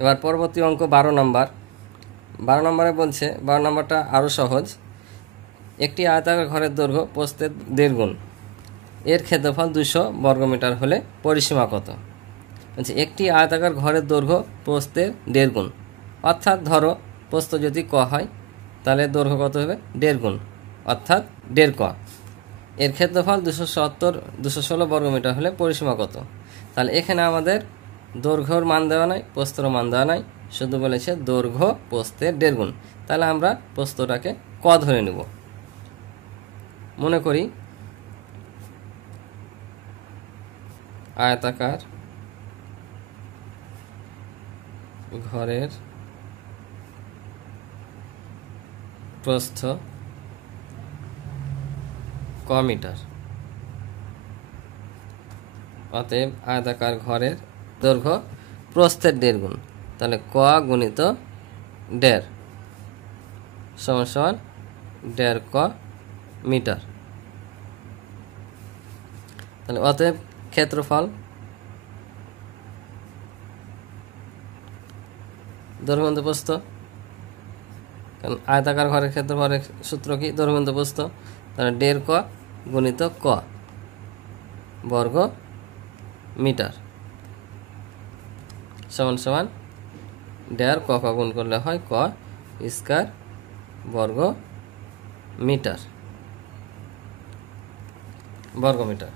এবার পরবর্তী অঙ্ক 12 নম্বর। 12 নম্বরে বলছে, 12 নম্বরটা আরও সহজ। একটি আয়তাকার ঘরের দৈর্ঘ্য প্রস্থের 1.5 গুণ, এর ক্ষেত্রফল 200 বর্গমিটার হলে পরিসীমা কত? বলছে একটি আয়তাকার ঘরের দৈর্ঘ্য প্রস্থের 1.5 গুণ, অর্থাৎ ধরো প্রস্থ যদি ক হয় তাহলে দৈর্ঘ্য কত হবে 1.5 গুণ, অর্থাৎ 1.5 ক। এর ক্ষেত্রফল 216 বর্গমিটার হলে পরিসীমা কত? তাহলে এখানে আমাদের দৈর্ঘ্যর মান দেওয়া নাই, প্রস্থের মান দেওয়া নাই, শুধু বলেছে দৈর্ঘ্য প্রস্থের 1.5 গুণ। তাহলে আমরা প্রস্থটাকে ক ধরে নেব। মনে করি আয়তাকার ঘরের প্রস্থ ক মিটার, অতএব আয়তাকার ঘরের দৈর্ঘ্য প্রস্থের 1.5 গুণ। তাহলে ক গুণিত 1.5 সমান সমান 1.5 ক মিটার। তাহলে অতএব ক্ষেত্রফল দৈর্ঘ্য প্রস্থ, কারণ আয়তাকার ঘরের ক্ষেত্রফলের সূত্র কি? দৈর্ঘ্য প্রস্থ। তাহলে 1.5 ক গুণিত ক বর্গ মিটার সমান সমান 1.5 ক গুণ করলে হয় ক স্কয়ার বর্গ মিটার বর্গমিটার।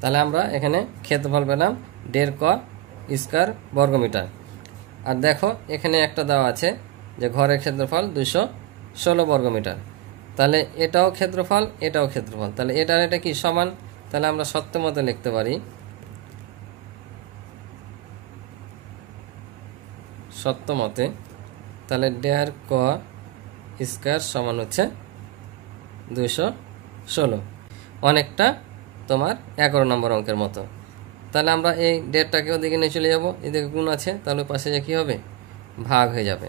তাহলে আমরা এখানে ক্ষেত্রফল পেলাম 1.5 ক স্কয়ার বর্গমিটার। আর দেখো এখানে একটা দেওয়া আছে যে ঘরের ক্ষেত্রফল 216 বর্গমিটার। তাহলে এটাও ক্ষেত্রফল, এটাও ক্ষেত্রফল, তাহলে এটা এটা কি সমান? তাহলে আমরা সত্য মতে লিখতে পারি, সত্য মতে, তাহলে 1.5 ক স্কয়ার সমান হচ্ছে 216, অনেকটা তোমার 11 নম্বর অঙ্কের মতো। তাহলে আমরা এই 1.5টাকে ওদিকে নিয়ে চলে যাব, এদিকে গুণ আছে, তাহলে পাশে যে কী হবে ভাগ হয়ে যাবে,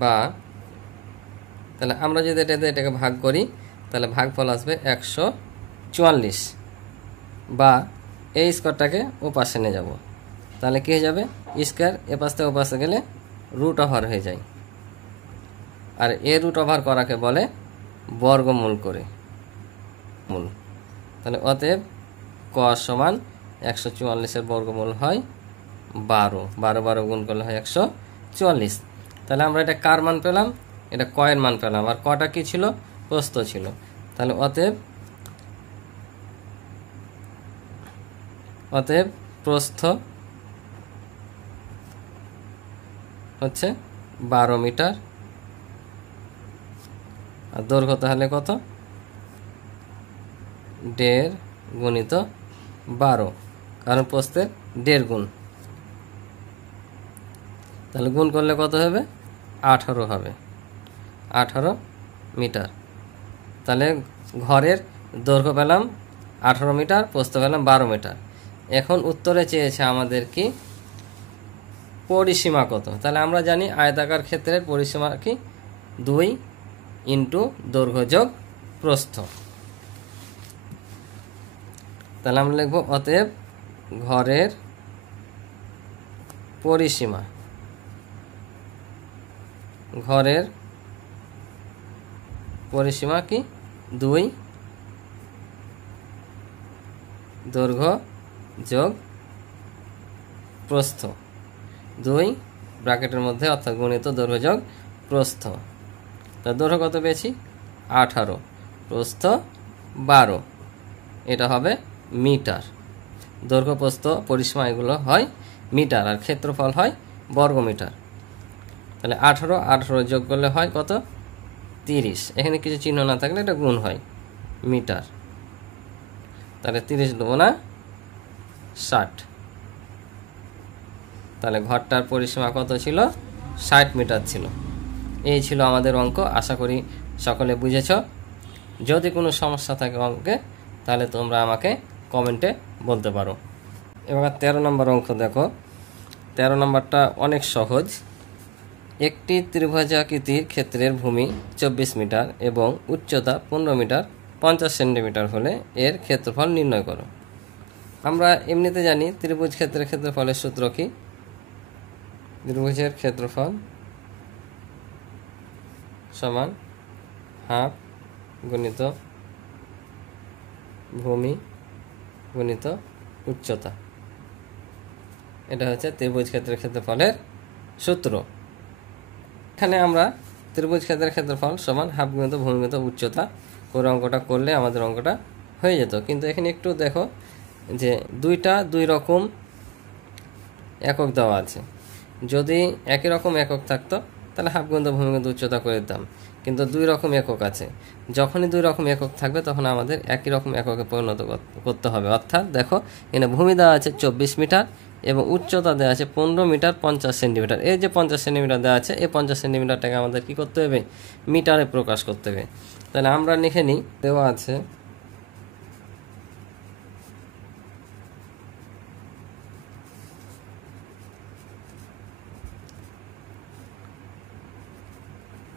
বা তাহলে আমরা যদি এটাকে ভাগ করি তাহলে ভাগফল আসবে 144, বা এই স্কোয়ারটাকে ও পাশে নিয়ে যাব, তাহলে কী হয়ে যাবে স্কোয়ার এ পাশ থেকে ও পাশে গেলে রুট ওভার হয়ে যায়, আর এ রুট ওভার করাকে বলে বর্গমূল করে মূল। তাহলে অতএব ক সমান 144-এর বর্গমূল হয় 12, 12 গুণ করলে হয় 144। তাহলে আমরা এটা কার মান পেলাম? এটা কয়ের মান পেলাম, আর কটা কি ছিল? প্রস্থ ছিল। তাহলে অতএব প্রস্থ হচ্ছে 12 মিটার, আর দৈর্ঘ্য তাহলে কত? 1.5 গুণিত 12, কারণ প্রস্থের 1.5 গুণ। তাহলে গুণ করলে কত হবে? 18 হবে, 18 মিটার। তাহলে ঘরের দৈর্ঘ্য পেলাম 18 মিটার, প্রস্থ পেলাম 12 মিটার। এখন উত্তরে চেয়েছে আমাদের কি পরিসীমা কত? তাহলে আমরা জানি আয়তাকার ক্ষেত্রের পরিসীমা কি 2 ইন্টু দৈর্ঘ্য যোগ প্রস্থ। তাহলে আমরা লিখব অতএব ঘরের পরিসীমা, ঘরের পরিসীমা কি 2 দৈর্ঘ্য যোগ প্রস্থ, 2 ব্র্যাকেটের মধ্যে অর্থাৎ গুণিত দৈর্ঘ্য যোগ প্রস্থ। তা দৈর্ঘ্য কত পেয়েছি? 18, প্রস্থ 12, এটা হবে মিটার। দৈর্ঘ্য প্রস্থ পরিসীমা এগুলো হয় মিটার, আর ক্ষেত্রফল হয় বর্গমিটার। তাহলে 18 যোগ করলে হয় কত? 30। এখানে কিছু চিহ্ন না থাকলে এটা গুণ হয় মিটার। তাহলে 30 দুগুণা 60। তাহলে ঘরটার পরিসীমা কত ছিল? 60 মিটার ছিল। এই ছিল আমাদের অঙ্ক। আশা করি সকলে বুঝেছ। যদি কোনো সমস্যা থাকে অঙ্কে তাহলে তোমরা আমাকে কমেন্টে বলতে পারো। এবার 13 নম্বর অঙ্ক দেখো। 13 নম্বরটা অনেক সহজ। একটি ত্রিভুজাকৃতির ক্ষেত্রের ভূমি 24 মিটার এবং উচ্চতা 15 মিটার 50 সেন্টিমিটার হলে এর ক্ষেত্রফল নির্ণয় করো। আমরা এমনিতে জানি ত্রিভুজ ক্ষেত্রের ক্ষেত্রফলের সূত্র কি? ত্রিভুজের ক্ষেত্রফল সমান হাফ গুণিত ভূমি গুণিত উচ্চতা। এটা হচ্ছে ত্রিভুজ ক্ষেত্রের ক্ষেত্রফলের সূত্র। এখানে আমরা ত্রিভুজ ক্ষেত্রের ক্ষেত্রফল সমান হাফ গুণিত ভূমি গুণিত উচ্চতা করে অঙ্কটা করলে আমাদের অঙ্কটা হয়ে যেত। কিন্তু এখানে একটু দেখো যে দুই রকম একক দেওয়া আছে। যদি একই রকম একক থাকতো তাহলে হাফ গুণিত ভূমি গুণিত উচ্চতা করে দিতাম, কিন্তু দুই রকম একক আছে। যখনই দুই রকম একক থাকবে তখন আমাদের একই রকম এককে পরিণত করতে হবে। অর্থাৎ দেখো এখানে ভূমি দেওয়া আছে 24 মিটার এবং উচ্চতা দেওয়া আছে 15 মিটার 50 সেন্টিমিটার। এই যে 50 সেন্টিমিটার দেওয়া আছে, এই 50 সেন্টিমিটারটাকে আমাদের কী করতে হবে? মিটারে প্রকাশ করতে হবে। তাহলে আমরা লিখে নিই, দেওয়া আছে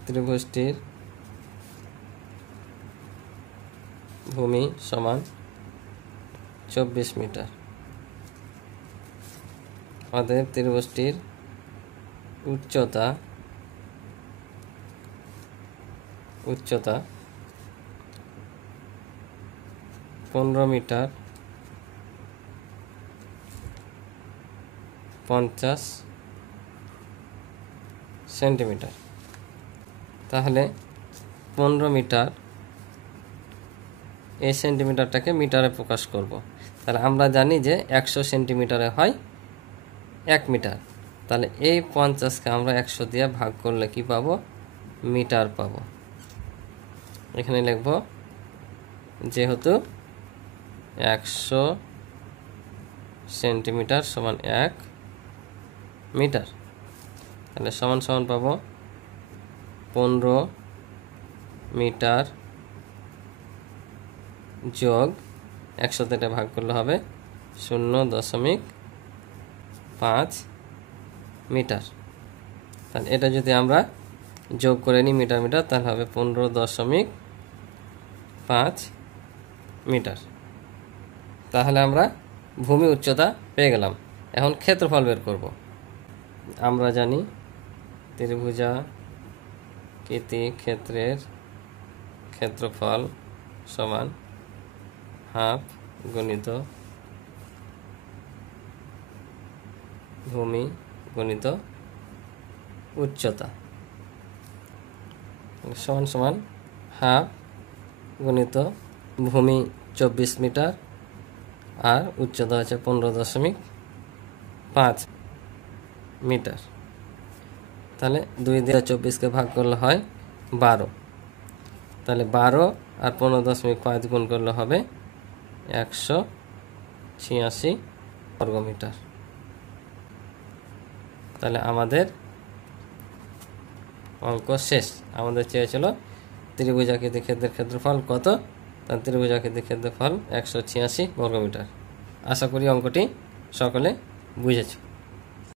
ত্রিভুজটির ভূমি সমান 24 মিটার, অতএব ত্রিভুজটির উচ্চতা 15 মিটার 50 সেন্টিমিটার। তাহলে 15 মিটার এই সেন্টিমিটারটাকে মিটারে প্রকাশ করব। তাহলে আমরা জানি যে 100 সেন্টিমিটারে হয় 1 মিটার। তাহলে এই 50কে আমরা 100 দিয়ে ভাগ করলে কি পাবো? মিটার পাবো। এখানে লিখব যেহেতু 100 সেন্টিমিটার সমান 1 মিটার, তাহলে সমান সমান পাবো 15 মিটার যোগ 100 থেকে ভাগ করলে হবে 0.5 মিটার। তাহলে এটা যদি আমরা যোগ করে নিই মিটার মিটার, তাহলে হবে 15.5 মিটার। তাহলে আমরা ভূমি উচ্চতা পেয়ে গেলাম। এখন ক্ষেত্রফল বের করব। আমরা জানি ত্রিভুজাকৃতি ক্ষেত্রের ক্ষেত্রফল সমান হাফ গুণিত ভূমি গুণিত উচ্চতা সমান সমান হাফ গুণিত ভূমি 24 মিটার আর উচ্চতা হচ্ছে 15.5 মিটার। তাহলে 2 দিয়ে 24কে ভাগ করলে হয় 12। তাহলে 12 আর 15.5 গুণ করলে হবে 186 বর্গমিটার। তাহলে আমাদের অঙ্ক শেষ। আমাদের চেয়েছিল ত্রিভুজাকৃতি ক্ষেত্রের ক্ষেত্রফল কত? তার ত্রিভুজাকৃতি ক্ষেত্রফল 186 বর্গমিটার। আশা করি অঙ্কটি সকলে বুঝেছ।